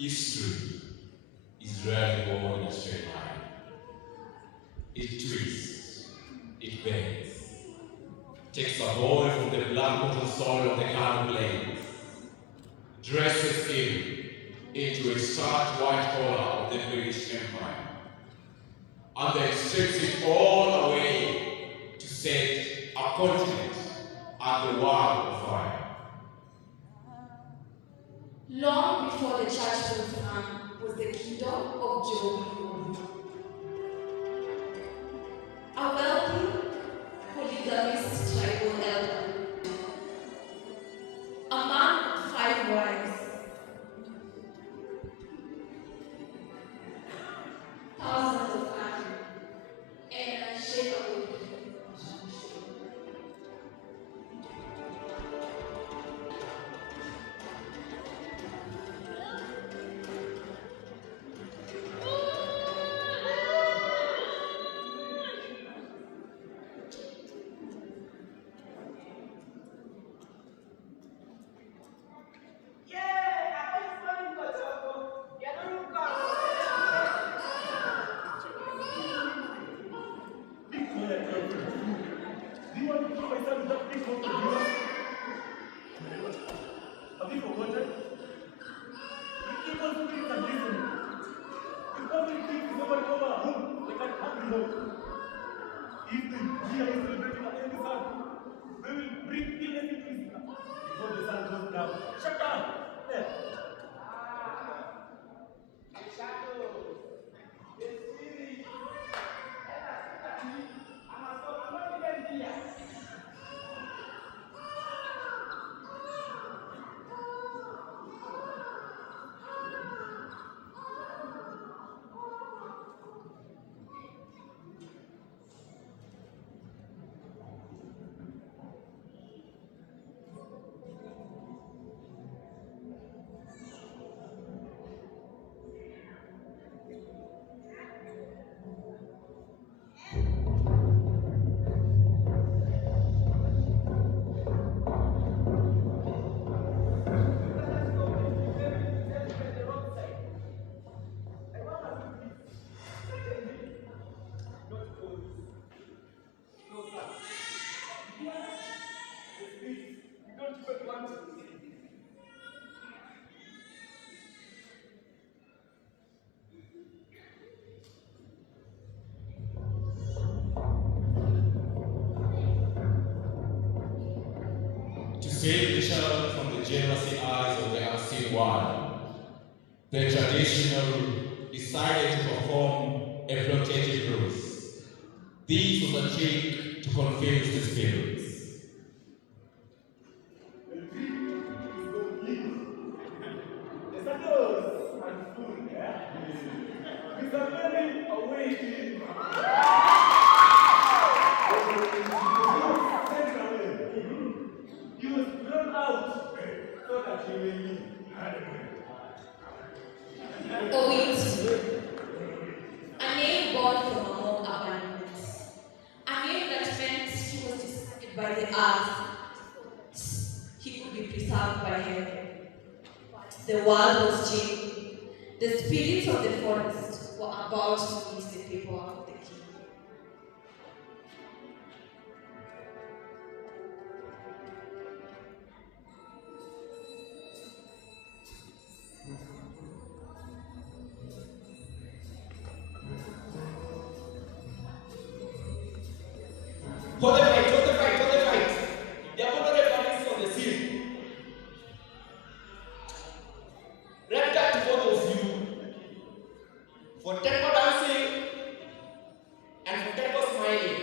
History is rarely born in a straight line. It twists, it bends, takes a boy from the black cotton soil of the cattle plains, dresses him into a starched white collar of the British Empire, and then strips it all away to set a continent and the world on fire. Long before the church was found was the kingdom of Buru Buru. A wealthy, polygamist tribal elder. A man with 5 wives. Thousands of cattle, and an unshakable Save the child from the jealousy eyes of the unseen one, the traditional decided to perform a protective ruse. This was a trick to confuse the spirits. A name born from among abundance. A name that meant he was decided by the earth. He could be preserved by heaven. The world was changing. The spirits of the forest were about to meet the people of the king. Hold the fight, hold the fight, hold the fight. They are not referees on the scene. Red card to both of you for tempo dancing and for tempo smiling.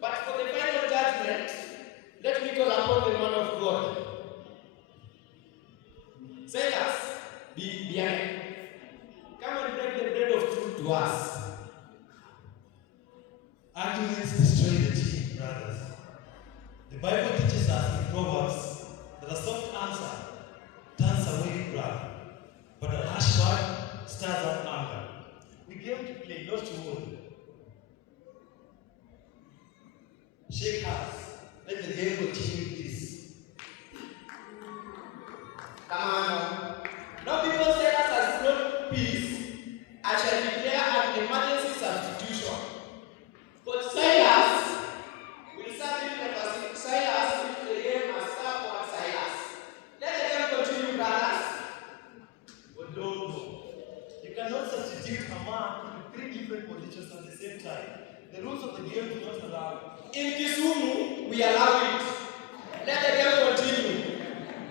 But for the final judgment, let me call upon the man of God. Sailors, be behind. Come and break the bread of truth to us. Arguments destroy the team, brothers. The Bible teaches us in Proverbs that a soft answer turns away wrath, but a harsh word stirs up anger. We came to play, not to win. Shake hands. Let the game continue with this. Come on. No people say us teachers at the same time. The rules of the game do not allow it. In Kisumu, we allow it. Let the game continue.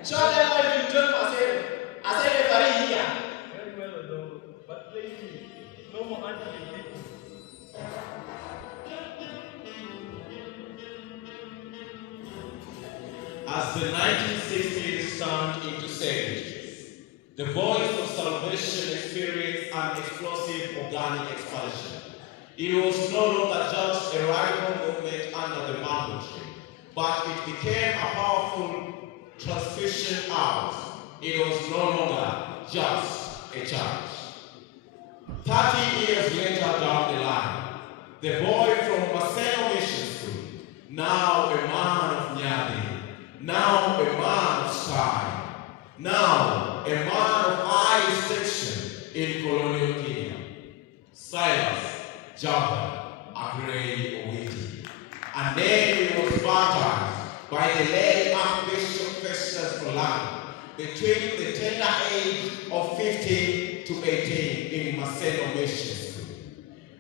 Show them what you do for sale. I said referee here. Very well, although, but lately, no more anti-people. As the 1960s turned into 70s, the voice of salvation experienced an explosive organic expansion. It was no longer just a radical movement under the mango tree, but it became a powerful transmission out. It was no longer just a church. 30 years later down the line, the boy from Maseno Mission School, now a man of Nyadi, now a man of Sky, now a man of high distinction in colonial Kenya, Silas Java Agrey Owiti. And then he was baptized by the late Archbishop Festus for land between the tender age of 15 to 18 in Maseno Mission School.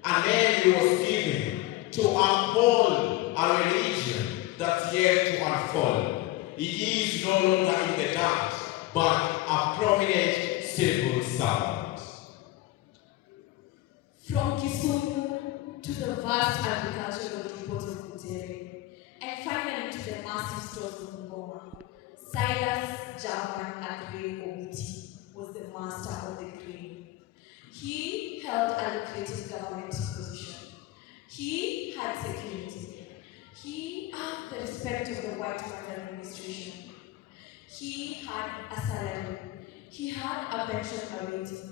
And then he was given to uphold a religion that's yet to unfold. He is no longer in the dark, but a prominent civil servant. From Kisumu to the vast agricultural depots of Butere, and finally to the massive stores of Ngoma, Silas Javan Agrey Owiti was the master of the grain. He held a lucrative government position. He had security. He had the respect of the white man's administration. He had a salary. He had a pension awaiting.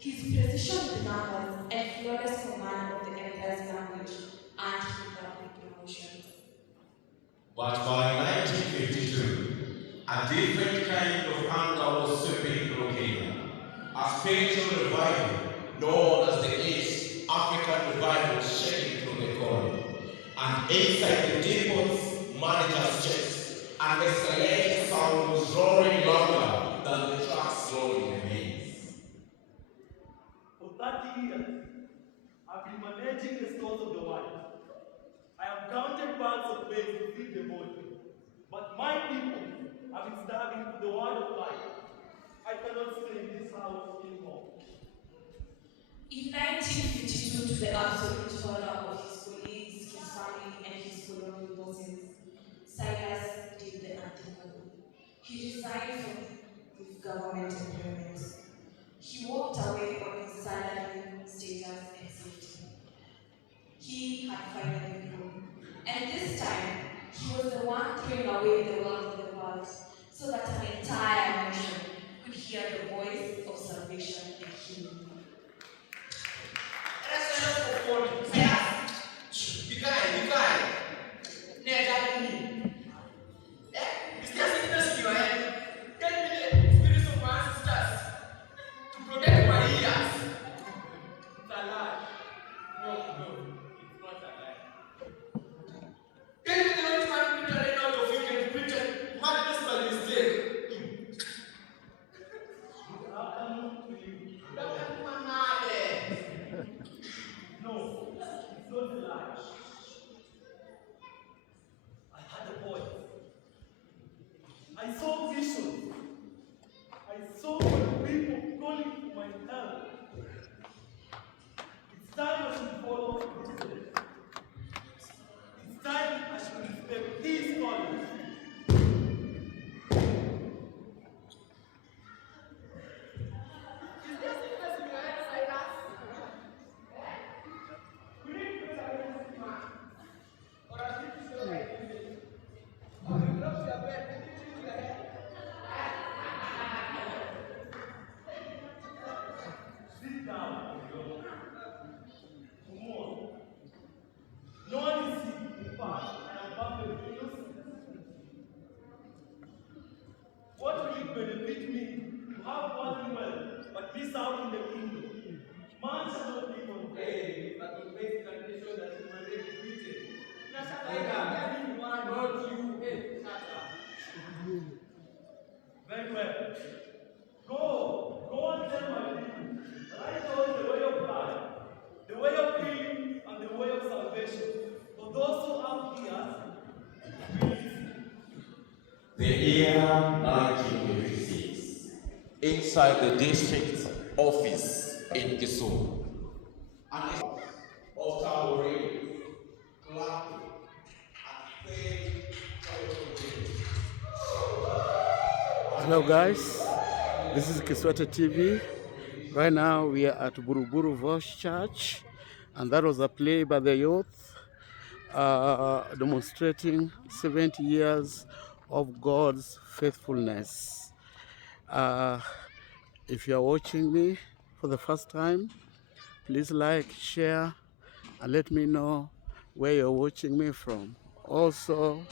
His precision with numbers and flawless command of the empire's language and his public promotions. But by 1952, a different kind of anger was sweeping through Kenya. A spiritual revival known as the East African Revival was shaking through the colony. And inside the depots, managers' chest, and the escalating sound was roaring louder than the trucks loading the maize. For 30 years, I've been managing the stores of the white. I have counted bags of maize to feed the body. But my people have been starving for the word of life. I cannot stay in this house anymore. In 1952, to the absolute horror of his colleagues, his family, and his colonial bosses, Silas did the unthinkable. He resigned from his government employment. He walked away on his salary, status, and safety. He had finally grown. And this time, he was the one throwing away the wealth of the world so that an entire nation could hear the voice of salvation and healing. inside the district office in Kisumu. And it's of tambourine, clapping, and playing traditional games. Hello guys, this is Kiswete TV. Right now we are at Buru Buru VOSH Church, and that was a play by the youth demonstrating 70 years of God's faithfulness. If you are watching me for the first time, please like, share, and let me know where you're watching me from. Also,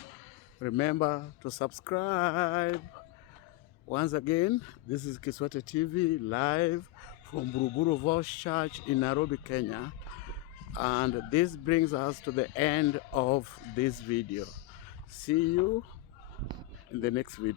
remember to subscribe. Once again, this is Kiswete TV live from Buru Buru VOSH Church in Nairobi, Kenya. And this brings us to the end of this video. See you in the next video.